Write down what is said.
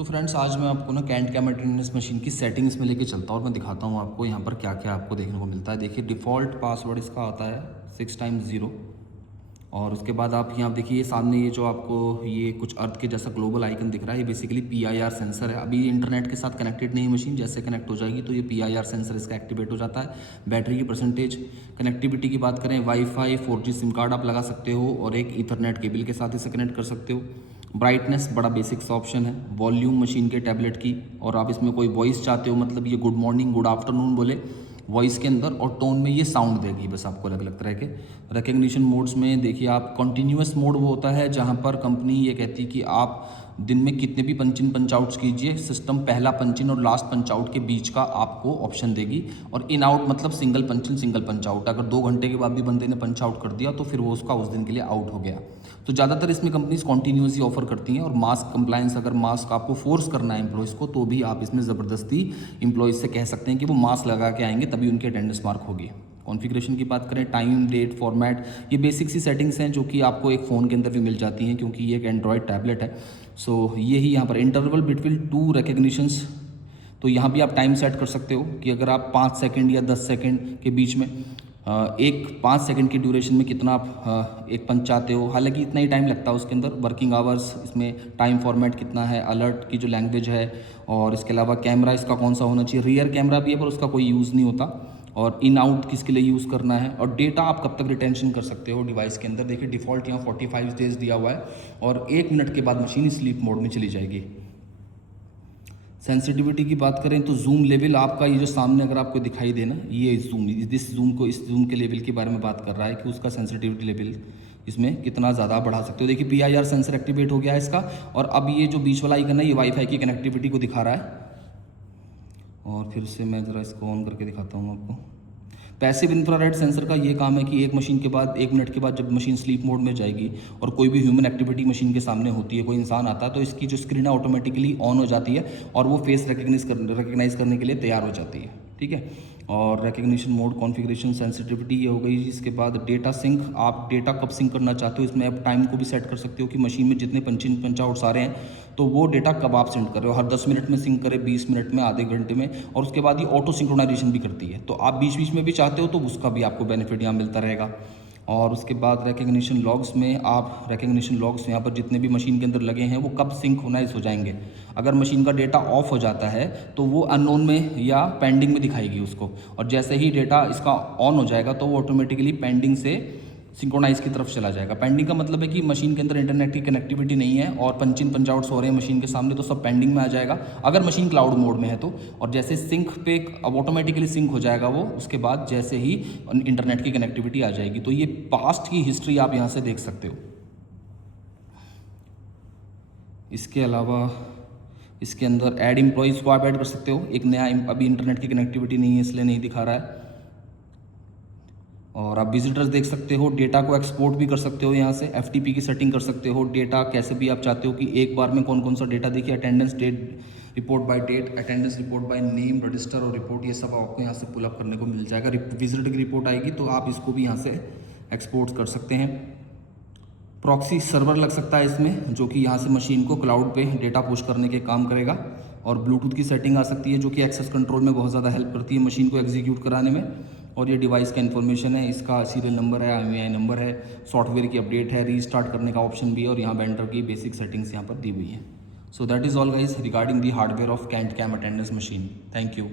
So friends, आज मैं आपको ना कैंट कैम अटेंडेंस मशीन की सेटिंग्स में लेके चलता हूँ और मैं दिखाता हूँ आपको यहाँ पर क्या क्या आपको देखने को मिलता है। देखिए, डिफ़ॉल्ट पासवर्ड इसका आता है 6x0। और उसके बाद आप यहाँ देखिए, ये सामने ये जो आपको ये कुछ अर्थ के जैसा ग्लोबल आइकन दिख रहा है, ये बेसिकली PIR सेंसर है। अभी इंटरनेट के साथ कनेक्टेड नहीं है मशीन, जैसे कनेक्ट हो जाएगी तो ये PIR सेंसर इसका एक्टिवेट हो जाता है। बैटरी की परसेंटेज, कनेक्टिविटी की बात करें, वाईफाई 4G सिम कार्ड आप लगा सकते हो और एक ईथरनेट केबल के साथ इसे कनेक्ट कर सकते हो। ब्राइटनेस बड़ा बेसिक सा ऑप्शन है। वॉल्यूम मशीन के टैबलेट की, और आप इसमें कोई वॉइस चाहते हो, मतलब ये गुड मॉर्निंग गुड आफ्टरनून बोले वॉइस के अंदर, और टोन में ये साउंड देगी बस आपको अलग अलग तरह के। रिकग्निशन मोड्स में देखिए, आप कंटिन्यूअस मोड वो होता है जहाँ पर कंपनी ये कहती है कि आप दिन में कितने भी पंच इन पंच आउट्स कीजिए, सिस्टम पहला पंच इन और लास्ट पंच आउट के बीच का आपको ऑप्शन देगी। और इन आउट मतलब single punch in single punch out, अगर 2 घंटे के बाद भी बंदे ने पंच आउट कर दिया तो फिर वो उसका उस दिन के लिए आउट हो गया। तो ज़्यादातर इसमें कंपनीज कॉन्टीन्यूस ही ऑफर करती हैं। और मास्क कंप्लायंस, अगर मास्क आपको फोर्स करना है एम्प्लॉयज़ को, तो भी आप इसमें ज़बरदस्ती एम्प्लॉयज़ से कह सकते हैं कि वो मास्क लगा के आएंगे, तभी उनकी अटेंडेंस मार्क होगी। कॉन्फ़िगरेशन की बात करें, टाइम, डेट, फॉर्मेट, ये बेसिक सी सेटिंग्स हैं जो कि आपको एक फ़ोन के अंदर भी मिल जाती हैं, क्योंकि ये एक एंड्रॉयड टैबलेट है। सो ये ही यहाँ पर इंटरवल बिटवीन 2 रिकग्निशंस, तो यहाँ भी आप टाइम सेट कर सकते हो कि अगर आप 5 सेकंड या 10 सेकंड के बीच में एक 5 सेकंड की ड्यूरेशन में कितना आप एक पंच चाहते हो। हालांकि इतना ही टाइम लगता है उसके अंदर। वर्किंग आवर्स, इसमें टाइम फॉर्मेट कितना है, अलर्ट की जो लैंग्वेज है, और इसके अलावा कैमरा इसका कौन सा होना चाहिए। रियर कैमरा भी है पर उसका कोई यूज़ नहीं होता। और इन आउट किसके लिए यूज़ करना है, और डेटा आप कब तक रिटेंशन कर सकते हो डिवाइस के अंदर। देखिए, डिफ़ॉल्ट यहाँ 45 डेज दिया हुआ है और 1 मिनट के बाद मशीन स्लीप मोड में चली जाएगी। सेंसिटिविटी की बात करें तो जूम लेवल आपका ये जो सामने अगर आपको दिखाई देना, ये जूम, इस जूम के लेवल के बारे में बात कर रहा है कि उसका सेंसिटिविटी लेवल इसमें कितना ज़्यादा बढ़ा सकते हो। देखिए, PIR सेंसर एक्टिवेट हो गया है इसका। और अब ये जो बीच वाला आइकन है, ये वाईफाई की कनेक्टिविटी को दिखा रहा है। और फिर से मैं ज़रा इसको ऑन करके दिखाता हूँ आपको। पैसिव इंफ्रारेड सेंसर का ये काम है कि एक मशीन के बाद 1 मिनट के बाद जब मशीन स्लीप मोड में जाएगी और कोई भी ह्यूमन एक्टिविटी मशीन के सामने होती है, कोई इंसान आता है, तो इसकी जो स्क्रीन है ऑटोमेटिकली ऑन हो जाती है और वो फेस रिकग्नाइज करने के लिए तैयार हो जाती है। ठीक है। और रिकग्निशन मोड, कॉन्फ़िगरेशन, सेंसिटिविटी ये हो गई। इसके बाद डेटा सिंक, आप डेटा कब सिंक करना चाहते हो, इसमें आप टाइम को भी सेट कर सकते हो कि मशीन में जितने पंच इन पंच आउट्स आ रहे हैं तो वो डेटा कब आप सेंड कर रहे हो। हर 10 मिनट में सिंक करे, 20 मिनट में, आधे घंटे में। और उसके बाद ये ऑटो सिंक्रोनाइजेशन भी करती है, तो आप बीच बीच में भी चाहते हो तो उसका भी आपको बेनिफिट यहाँ मिलता रहेगा। और उसके बाद रिकग्निशन लॉग्स में आप रिकग्निशन लॉग्स यहाँ पर जितने भी मशीन के अंदर लगे हैं वो कब सिंक्रोनाइज हो जाएंगे। अगर मशीन का डेटा ऑफ हो जाता है तो वो अननोन में या पेंडिंग में दिखाएगी उसको, और जैसे ही डेटा इसका ऑन हो जाएगा तो वो ऑटोमेटिकली पेंडिंग से सिंक्रोनाइज की तरफ चला जाएगा। पेंडिंग का मतलब है कि मशीन के अंदर इंटरनेट की कनेक्टिविटी नहीं है और पंच इन पंच आउट्स हो रहे हैं मशीन के सामने, तो सब पेंडिंग में आ जाएगा अगर मशीन क्लाउड मोड में है तो। और जैसे सिंक पे अब ऑटोमेटिकली सिंक हो जाएगा वो, उसके बाद जैसे ही इंटरनेट की कनेक्टिविटी आ जाएगी। तो ये पास्ट की हिस्ट्री आप यहाँ से देख सकते हो। इसके अलावा इसके अंदर ऐड एम्प्लॉयज़ को आप ऐड कर सकते हो। एक नया, अभी इंटरनेट की कनेक्टिविटी नहीं है इसलिए नहीं दिखा रहा है। और आप विजिटर्स देख सकते हो। डेटा को एक्सपोर्ट भी कर सकते हो यहाँ से, FTP की सेटिंग कर सकते हो। डेटा कैसे भी आप चाहते हो कि एक बार में कौन कौन सा डेटा, देखिए attendance date, report by date, attendance report by name, register और रिपोर्ट, ये सब आपको यहाँ से पुल अप करने को मिल जाएगा। विजिटर की रिपोर्ट आएगी तो आप इसको भी यहाँ से एक्सपोर्ट कर सकते हैं। प्रॉक्सी सर्वर लग सकता है इसमें, जो कि यहाँ से मशीन को क्लाउड पे डेटा पुश करने के काम करेगा। और ब्लूटूथ की सेटिंग आ सकती है जो कि एक्सेस कंट्रोल में बहुत ज़्यादा हेल्प करती है मशीन को एग्जीक्यूट कराने में। और ये डिवाइस का इन्फॉर्मेशन है, इसका सीरियल नंबर है, IMEI नंबर है, सॉफ्टवेयर की अपडेट है, रीस्टार्ट करने का ऑप्शन भी है, और यहाँ वेंडर की बेसिक सेटिंग्स यहाँ पर दी हुई है। So that is all guys regarding the hardware of cant cam attendance machine. Thank you.